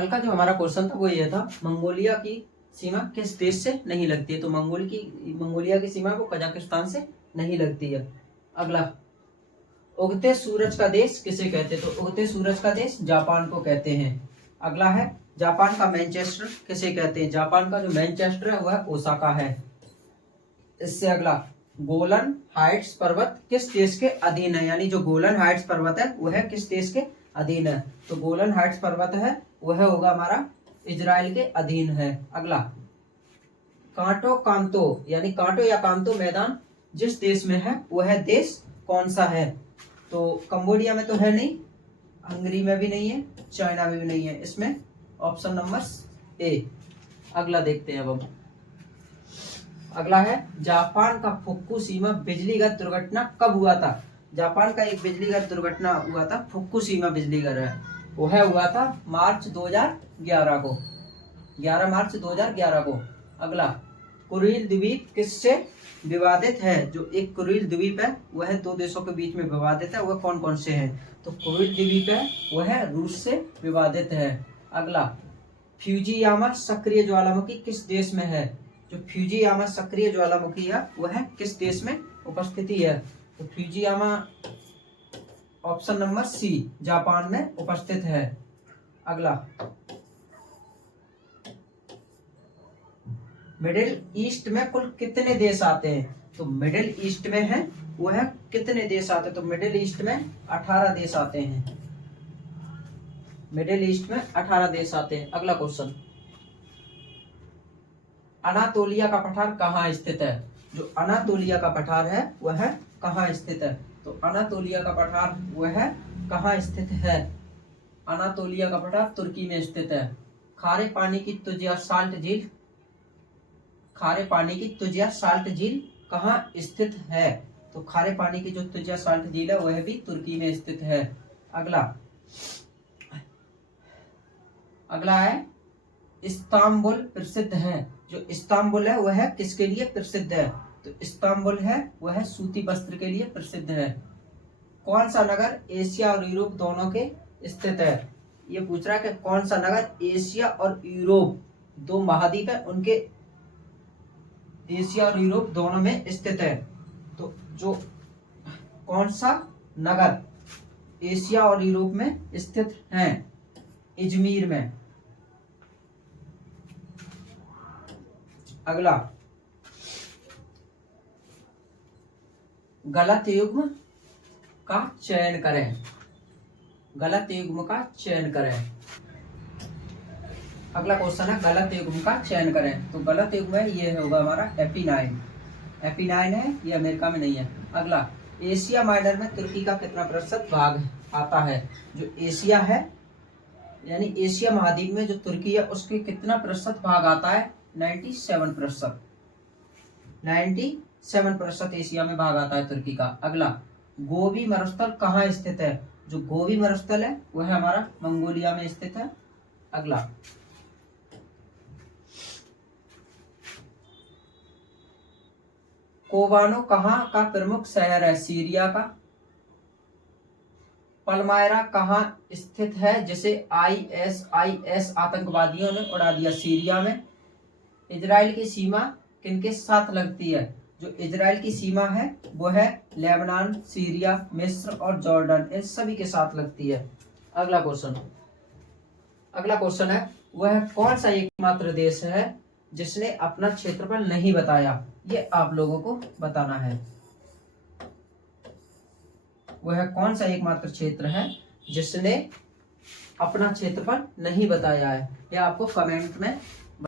कल का जो हमारा क्वेश्चन था वो ये था, मंगोलिया की सीमा किस देश से नहीं लगती है। तो मंगोलिया की सीमा वो कजाकिस्तान से नहीं लगती है। अगला, उगते सूरज का देश किसे कहते हैं। तो उगते सूरज का देश जापान को कहते हैं। अगला है, जापान का मैनचेस्टर किसे कहते हैं। जापान का जो मैनचेस्टर है वह ओसाका है। इससे अगला, गोलन हाइट्स पर्वत किस देश के अधीन है। यानी जो गोलन हाइट्स पर्वत है वह किस देश के अधीन है। तो गोलन हाइट्स पर्वत है वह होगा हमारा इजराइल के अधीन है। अगला, कांटो कांतो यानी कांटो या कांतो मैदान जिस देश में है वह देश कौन सा है। तो कंबोडिया में तो है नहीं, हंगरी में भी नहीं है, चाइना में भी नहीं है, इसमें ऑप्शन नंबर ए। अगला देखते हैं अब हम। अगला है, जापान का फुकुशिमा बिजलीघर दुर्घटना कब हुआ था। जापान का एक बिजलीघर दुर्घटना हुआ था, फुकुशिमा बिजलीघर है, वह हुआ था मार्च 2011 को, 11 मार्च 2011 को। अगला, कुरिल द्वीप किससे विवादित है। जो एक कुरिल द्वीप है वह दो देशों के बीच में विवादित है, वह कौन कौन से हैं। तो कुरिल द्वीप है वह रूस से विवादित है। अगला, फ्यूजियामा सक्रिय ज्वालामुखी किस देश में है। जो फ्यूजियामा सक्रिय ज्वालामुखी है वह किस देश में उपस्थिति है। तो Fujiyama option number C, Japan में उपस्थित है। अगला, मिडिल ईस्ट में कुल कितने देश आते हैं। तो मिडिल ईस्ट में है वह कितने देश आते हैं। तो मिडिल ईस्ट में 18 देश आते हैं। मिडिल ईस्ट में 18 देश आते हैं। अगला क्वेश्चन, अनातोलिया का पठार कहाँ स्थित है। जो अनातोलिया का पठार है वह कहाँ स्थित है। तो अनातोलिया का पठार वह कहाँ स्थित है। अनातोलिया का पठार तुर्की में स्थित है। खारे पानी की तुजिया साल्ट झील, खारे पानी की तुजिया साल्ट झील कहाँ स्थित है। तो खारे पानी की जो तुजिया साल्ट झील है वह भी तुर्की में स्थित है। अगला है, इस्तांबुल प्रसिद्ध है। जो इस्तांबुल है वह किसके लिए प्रसिद्ध है। तो इस्तांबुल है वह सूती वस्त्र के लिए प्रसिद्ध है। कौन सा नगर एशिया और यूरोप दोनों के स्थित है। ये पूछ रहा है कि कौन सा नगर एशिया और यूरोप, दो महाद्वीप है उनके, एशिया और यूरोप दोनों में स्थित है। तो जो कौन सा नगर एशिया और यूरोप में स्थित है, इजमीर में। अगला, गलत युग्म का चयन करें। गलत युग्म का चयन करें। अगला क्वेश्चन है, गलत युग्म का चयन करें। तो गलत युग्म है ये होगा हमारा एपी9। एपी9 है, ये अमेरिका में नहीं है। अगला, एशिया माइनर में तुर्की का कितना प्रतिशत भाग आता है। जो एशिया है यानी एशिया महाद्वीप में जो तुर्की है उसके कितना प्रतिशत भाग आता है। 97%। 97% एशिया में भाग आता है तुर्की का। अगला, गोबी मरुस्थल कहाँ स्थित है। जो गोबी मरुस्थल है वह हमारा मंगोलिया में स्थित है। अगला, कोबानो कहाँ का प्रमुख शहर है, सीरिया का। पलमायरा कहाँ स्थित है जिसे ISIS आतंकवादियों ने उड़ा दिया, सीरिया में। इजराइल की सीमा किनके साथ लगती है। जो इजराइल की सीमा है वो है लेबनान, सीरिया, मिस्र और जॉर्डन, इन सभी के साथ लगती है। अगला क्वेश्चन है, वह कौन सा एकमात्र देश है जिसने अपना क्षेत्रफल नहीं बताया। ये आप लोगों को बताना है। वह कौन सा एकमात्र क्षेत्र है जिसने अपना क्षेत्रफल नहीं बताया है, यह आपको कमेंट में